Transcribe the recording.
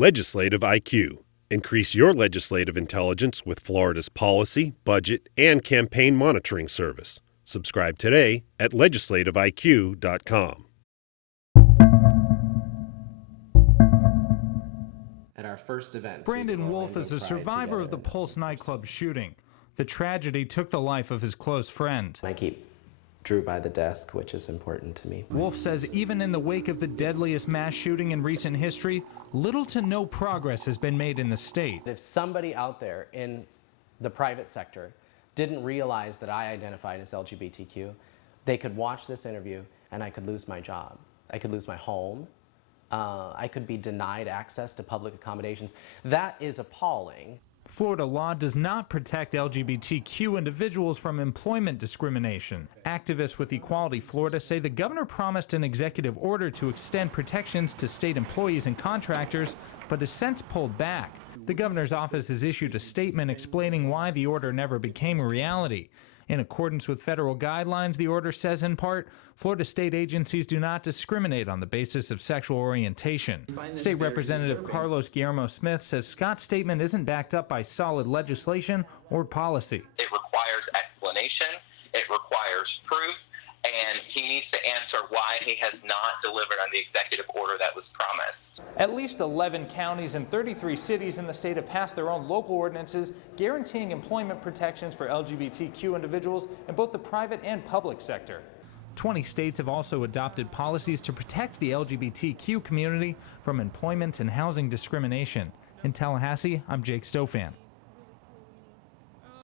Legislative IQ. Increase your legislative intelligence with Florida's policy, budget, and campaign monitoring service. Subscribe today at legislativeiq.com. At our first event, Brandon Wolf is a survivor of the Pulse nightclub shooting. The tragedy took the life of his close friend. I keep Drew by the desk, which is important to me. Wolf says even in the wake of the deadliest mass shooting in recent history, little to no progress has been made in the state. If somebody out there in the private sector didn't realize that I identified as LGBTQ, they could watch this interview and I could lose my job. I could lose my home. I could be denied access to public accommodations. That is appalling. Florida law does not protect LGBTQ individuals from employment discrimination. Activists with Equality Florida say the governor promised an executive order to extend protections to state employees and contractors, but has since pulled back. The governor's office has issued a statement explaining why the order never became a reality. In accordance with federal guidelines, the order says in part, Florida state agencies do not discriminate on the basis of sexual orientation. State Representative Carlos Guillermo Smith says Scott's statement isn't backed up by solid legislation or policy. It requires explanation, it requires proof, and he needs to answer why he has not delivered on the executive order that was promised. At least 11 counties and 33 cities in the state have passed their own local ordinances guaranteeing employment protections for LGBTQ individuals in both the private and public sector. 20 states have also adopted policies to protect the LGBTQ community from employment and housing discrimination. In Tallahassee, I'm Jake Stofan.